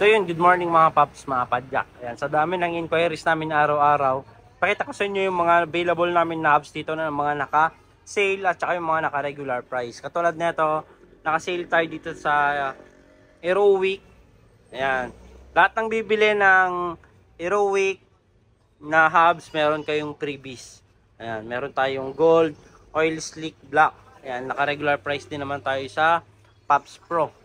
So yun, good morning mga paps, mga padyak. Ayan, sa dami ng inquiries namin araw-araw, pakita ko sa inyo yung mga available namin na hubs dito na mga naka-sale at saka yung mga naka-regular price. Katulad nito, naka-sale tayo dito sa Aerowick. Ayan, lahat ng bibili ng Aerowick na hubs, meron kayong freebies. Ayan, meron tayong gold, oil slick, black. Ayan, naka-regular price din naman tayo sa Pops Pro.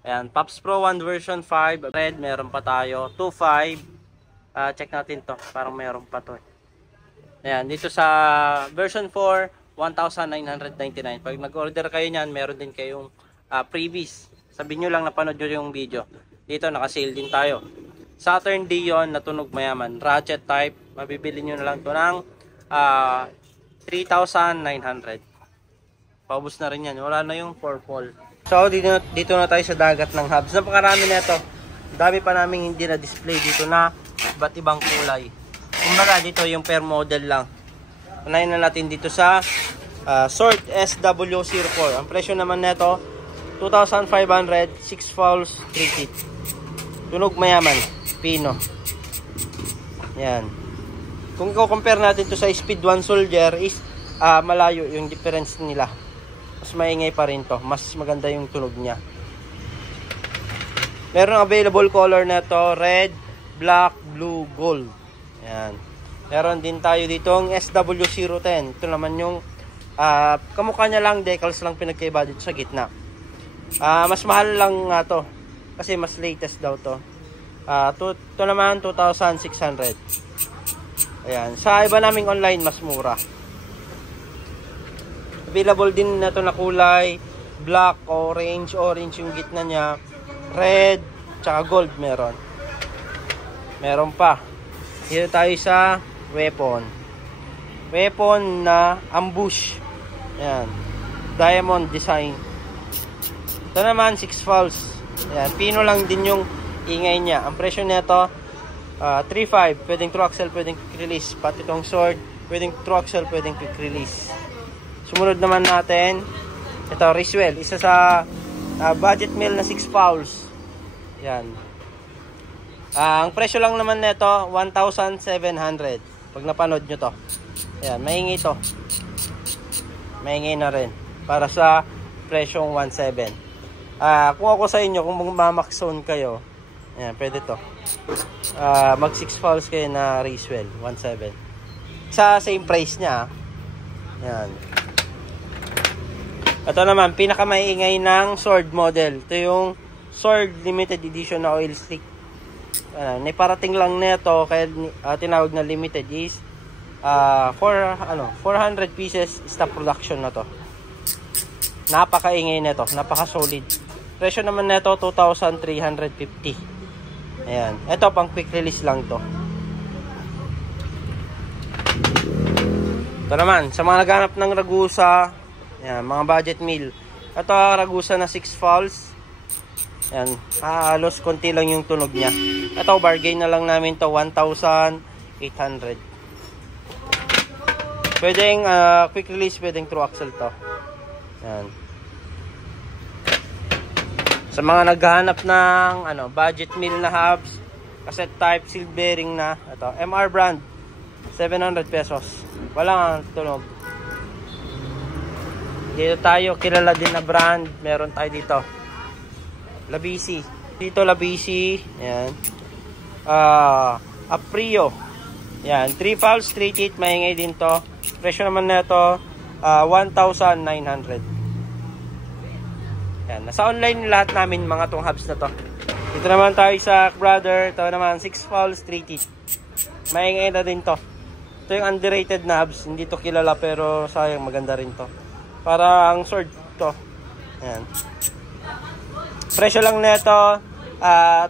Ayan, Pops Pro 1 version 5, red, meron pa tayo, 2.5. Check natin to, parang meron pa to. Ayan, dito sa version 4, 1,999. Pag nag-order kayo niyan, meron din kayong freebies. Sabihin nyo lang napanood nyo yung video. Dito, naka-sale din tayo. Saturn Dion, natunog mayaman. Ratchet type, mabibili nyo na lang to ng 3,900. Paubos na rin yan, wala na yung purple. So dito na tayo sa dagat ng hubs. Napakarami na ito. Dami pa namin hindi na display dito na iba't ibang kulay. Kumbaga dito yung per model lang. Unahin na natin dito sa Sword SW04. Ang presyo naman nito 2,500, 6 fouls, 3 teeth. Tunog mayaman, pino. Yan. Kung i-compare natin to sa Speed 1 Soldier is malayo yung difference nila. Mas maingay pa rin to, mas maganda yung tunog niya. Meron available color na to, red, black, blue, gold. Ayan. Meron din tayo ditong SW010. Ito naman yung kamukha niya lang, decals lang pinagkaiba dito sa gitna. Mas mahal lang nga to kasi mas latest daw to. Ito naman 2,600. Ayan. Sa iba naming online mas mura. Available din na ito na kulay black, orange yung gitna niya, red, tsaka gold meron pa. Dito tayo sa weapon na ambush. Ayan, diamond design. Ito naman 6 fouls. Ayan, pino lang din yung ingay niya. Ang presyo nito 3.5, pwedeng true axle, pwedeng quick release. Pati itong sword, pwedeng true axle, pwedeng quick release. Sumunod naman natin, ito, Riswell. Isa sa budget meal na 6 fouls. Yan. Ang presyo lang naman nito 1,700. Pag napanood nyo to. Yan, mahingi to. Mahingi na rin. Para sa presyong 1,700. Kung ako sa inyo, kung magmamax zone kayo, yan, pwede to. Mag 6 fouls kayo na Riswell, 1,700. Sa same price niya. Yan. Ito naman, pinakamaingay ng sword model. Ito yung sword limited edition na oil slick. Naiparating lang nito, kaya tinawag na limited is 400 pieces stock production na to. Napakaingay nito, napaka solid. Presyo naman nito 2,350. Ayan, ito pang quick release lang to. Ito naman, sa mga naghanap ng Ragusa, yan, mga budget meal. Ito, Ragusa na 6 fouls. Yan, halos konti lang yung tunog niya. Ito, bargain na lang namin to 1,800. Pwedeng quick release, pwedeng true axle to. Yan. Sa mga naghahanap ng budget meal na hubs, cassette type, seal bearing na, ito, MR brand, 700 pesos. Walang tunog. Dito tayo, kilala din na brand. Meron tayo dito Labisi. Dito Labisi. Ayan. Aprio. Ayan. 3 fouls, 3 teeth. Maingay din to. Presyo naman na ito 1,900. Ayan. Nasa online lahat namin mga tong hubs na to. Dito naman tayo sa Brother. Ito naman 6 fouls, 3 teeth. Maingay na din to. Ito yung underrated na hubs. Hindi to kilala pero sayang, maganda rin to. Para ang sword to. Ayan. Presyo lang nito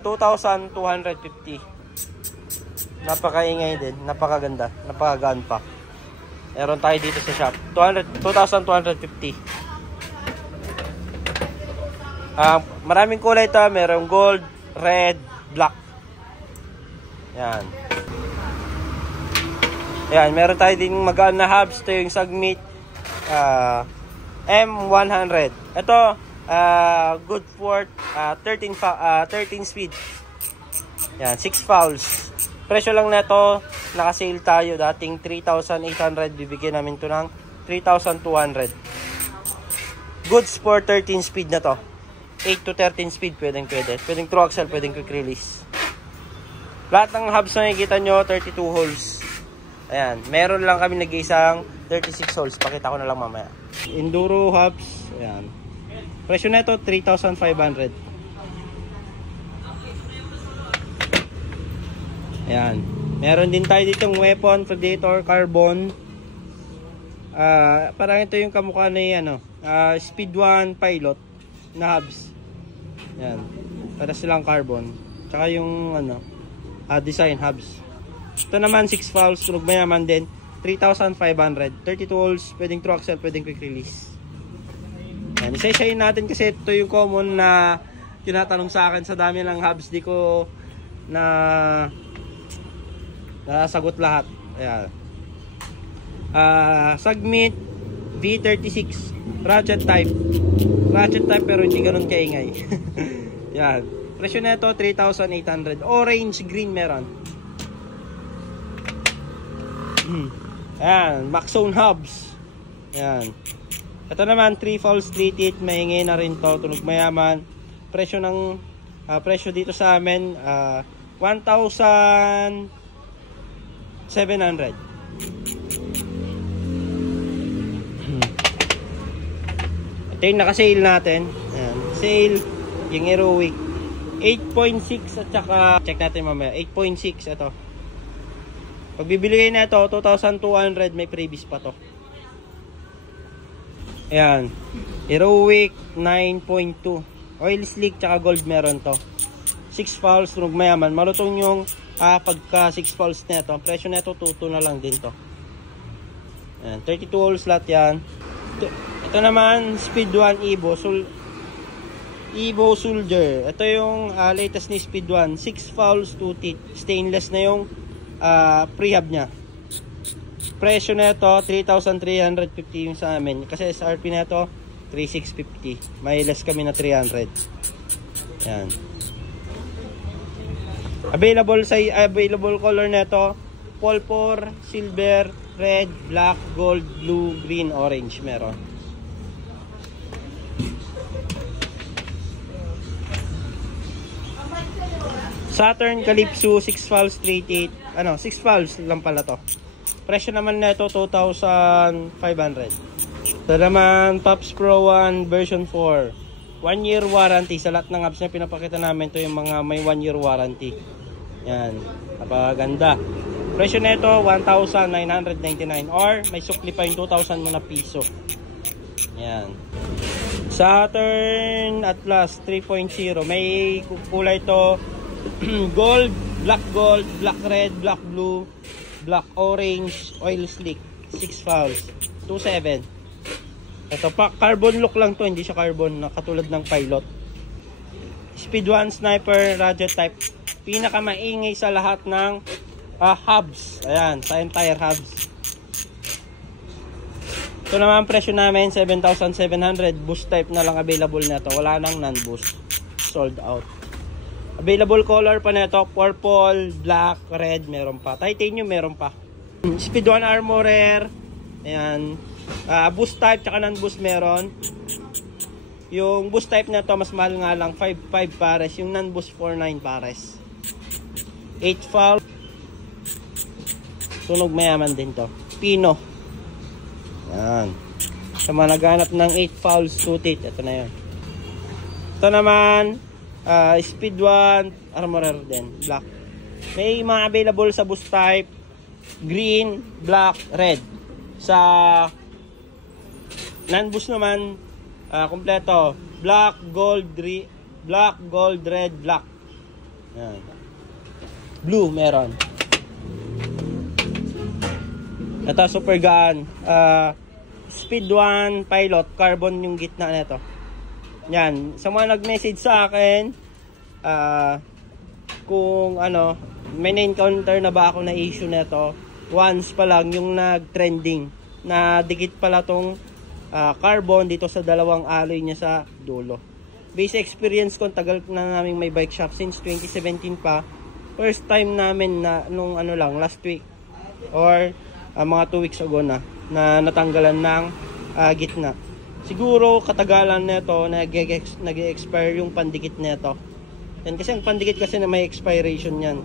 2,250. Napakaingay din, napakaganda, napakagaan pa. Meron tayo dito sa shop. 2,250. Maraming kulay ito, merong gold, red, black. Yan. Yan, meron tayo din magaan na hubs. Ito yung Sagmit M100. Ito good for 13 speed. Yan, 6 fouls. Presyo lang nito, naka-sale tayo. Dating 3,800, bibigyan namin to ng 3,200. Goods for 13 speed na to. 8 to 13 speed, pwedeng. Pwedeng true axle, pwedeng quick release. Lahat ng hubs na nakikita nyo, 32 holes. Ayan, meron lang kami nag-iisang 36 holes. Pakita ko na lang mamaya. Enduro hubs, ayan. Presyo nito, 3,500. Ayan. Meron din tayo ditong weapon, predator, carbon. Parang ito yung kamukha na ano, Speed 1 pilot na hubs. Ayan. Para silang carbon. Tsaka yung ano, design hubs. Ito naman 6 fouls, tunog mayaman din. 3,500. 32 holes, pwedeng true axle, pwedeng quick release. Ayan. Isa-isayin natin kasi ito yung common na tinatanong sa akin sa dami ng hubs. Di ko nasagot lahat. Ayan. Sagmit V36 ratchet type pero hindi ganun kaingay. Yan, presyo nito 3,800. Orange green meron. Ayan, Maxone hubs. Ayan, ito naman 3 fouls 3 teeth, maingay na rin to, tunog mayaman. Presyo ng presyo dito sa amin 1,700. Ito yung naka-sale natin. Ayan. Sale, yung Heroic 8.6 at saka check natin mamaya 8.6 ito. Pag bibili kayo na ito 2,200, may freebies pa to. Ayan, Heroic 9.2 oil slick tsaka gold meron to. 6 fouls, tunog mayaman. Malutong yung pagka 6 fouls na ito. Presyo na ito 2,200 na lang din to. Ayan, 32 holes lahat yan. Ito naman Speed 1 Evo Soldier. Ito yung latest ni Speed 1. 6 fouls 2 teeth. Stainless na yung prehab nya. Presyo na ito 3,350 yung sa amin. Kasi SRP na ito 3,650. May less kami na 300. Yan. Available color na ito purple, silver, red, black, gold, blue, green, orange meron. Saturn Calypso 6 fouls 3 teeth. 6 fouls lang pala to. Presyo naman nito 2,500. Ito naman Pops Pro 1 version 4. 1 year warranty sa lahat ng apps na pinapakita namin. To yung mga may 1 year warranty. Yan, napakaganda. Presyo nito 1,999 or may sukli pa yung 2,000 mo na piso. Yan. Saturn Atlas 3.0. May kulay to gold, black red, black blue, black orange, oil slick. 6 fouls 2,700. Ito pa, carbon look lang to, hindi siya carbon na katulad ng pilot. Speed 1 sniper ratchet type. Pinakamaingay sa lahat ng hubs. Ayan, sa entire hubs. Ito naman presyo namin 7,700. Boost type na lang available na ito. Wala nang non-boost. Sold out. Available color pa na ito purple, black, red, meron pa. Titanium meron pa. Speed 1 armorer. Ayan. Boost type tsaka non-boost meron. Yung boost type na to mas mahal nga lang 5.5 pares. Yung non-boost 4.9 pares. 8 foul. Tunog mayaman din to. Pino. Yan. Sa mga naghanap ng 8 fouls 2 teeth, ito na yun. Ito naman Speed 1 armorer din, black. May mga available sa boost type green, black, red. Sa non-boost naman kompleto black, gold, red, black. Yan. Blue meron. Ito super gaan. Speed 1 pilot, carbon yung gitna nito. Yan, sa mga nag-message sa akin kung may na-encounter na ba ako na issue nito. Once pa lang yung nag-trending na dikit pala tong carbon dito sa dalawang alloy niya sa dulo. Base experience ko, tagal na naming may bike shop since 2017 pa. first time namin na nung ano lang, last week or mga 2 weeks ago na natanggalan ng gitna. Siguro katagalan nito nag-expire yung pandikit nito. Yan kasi ang pandikit kasi na may expiration yan.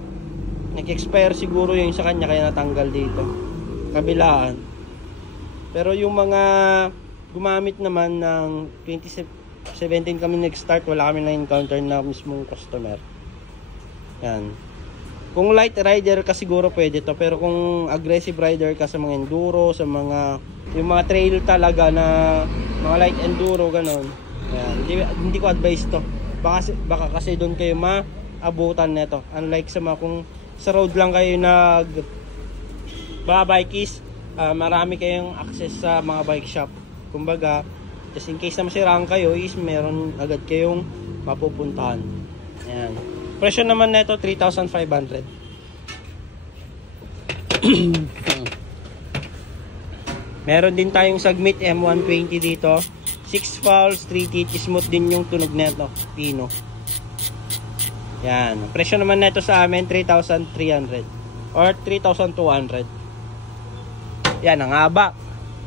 Nag-expire siguro yung sa kanya kaya natanggal dito. Kabilaan. Pero yung mga gumamit naman ng 2017 kami nag-start, wala kami na-encounter na mismong customer. Yan. Kung light rider ka siguro pwede to, pero kung aggressive rider ka sa mga enduro, sa mga yung mga trail talaga na mga light enduro ganon, yan, hindi ko advise to. Baka kasi doon kayo maabutan nito. Unlike sa mga kung sa road lang kayo nag bikes, marami kayong access sa mga bike shop. Kumbaga, just in case na masiraan kayo is meron agad kayong mapupuntahan. Yan. Presyo naman nito 3,500. Meron din tayong Sagmit M120 dito. 6 fouls, 3 teeth, smooth din yung tunog nito, pino. Yan. Presyo naman nito sa amin 3,300 or 3,200. Yan, ang haba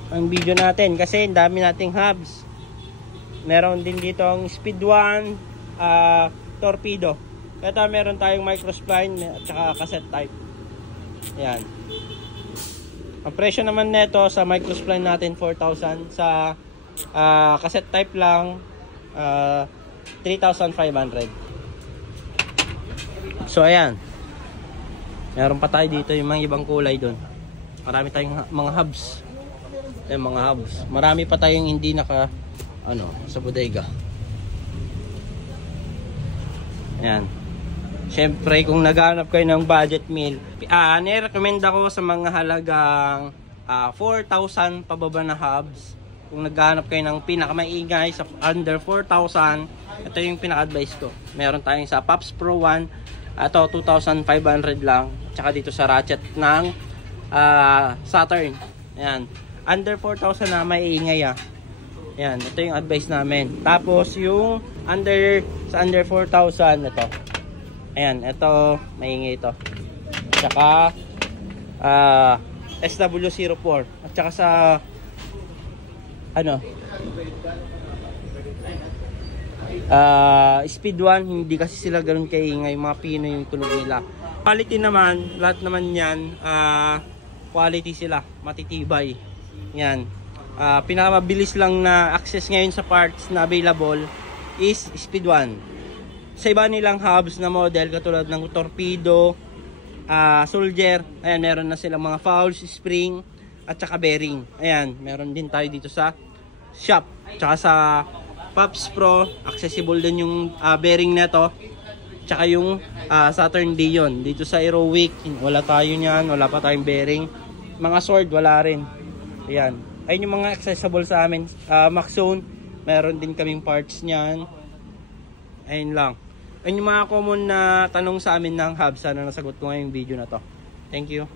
ang video natin kasi ang dami nating hubs. Meron din dito ang Speed 1 torpedo. Ito meron tayong microspline at saka cassette type. Ayan. Ang presyo naman nito sa microspline natin 4,000. Sa cassette type lang 3,500. So ayan. Meron pa tayo dito yung mga ibang kulay doon. Marami tayong mga hubs. Ayan, mga hubs. Marami pa tayong hindi naka sa bodega. Ayan. Siyempre, kung naghanap kayo ng budget meal, nire-recommend ako sa mga halagang 4,000 pababa na hubs. Kung naghanap kayo ng pinakamaingay sa under 4,000, ito yung pinaka-advice ko. Meron tayong sa Pops Pro 1, ito 2,500 lang. Tsaka dito sa Ratchet ng Saturn. Ayan. Under 4,000 na maiingay. Ayan, ito yung advice namin. Tapos yung sa under 4,000 ito. Ayan, ito maingay ito. Tsaka SW04 at tsaka sa Speed 1 hindi kasi sila ganoon kaingay, mga pino yung tunog nila. Quality naman, lahat naman yan quality sila, matitibay. Yan. Pinakamabilis lang na access ngayon sa parts na available is Speed 1. Sa iba nilang hubs na model katulad ng torpedo, soldier, ayan, meron na silang mga fouls, spring at saka bearing. Ayan, meron din tayo dito sa shop. Tsaka sa Pops Pro, accessible din yung bearing neto. Tsaka yung Saturn Dion. Dito sa Aerowick, wala tayo niyan, wala pa tayong bearing. Mga sword, wala rin. Ayan. Ayun yung mga accessible sa amin. Maxzone, meron din kaming parts niyan. Ayun lang. Ayun yung mga common na tanong sa amin ng hub. Sana nasagot ko ngayong video na to. Thank you.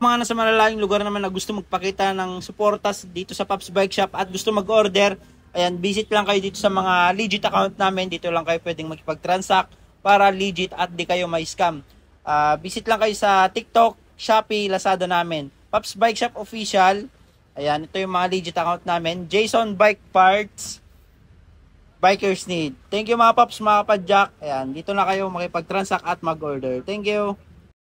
Mga nasa malalayong lugar naman na gusto magpakita ng suportas dito sa Pops Bike Shop at gusto mag-order, ayan, visit lang kayo dito sa mga legit account namin. Dito lang kayo pwedeng makipag-transact para legit at di kayo may scam. Visit lang kayo sa TikTok, Shopee, Lazada namin. Pops Bike Shop Official. Ayan, ito yung mga legit account namin. Jason Bike Parts. Bikers Need. Thank you mga Pops, mga Padjak. Ayan, dito na kayo makipag-transact at mag-order. Thank you.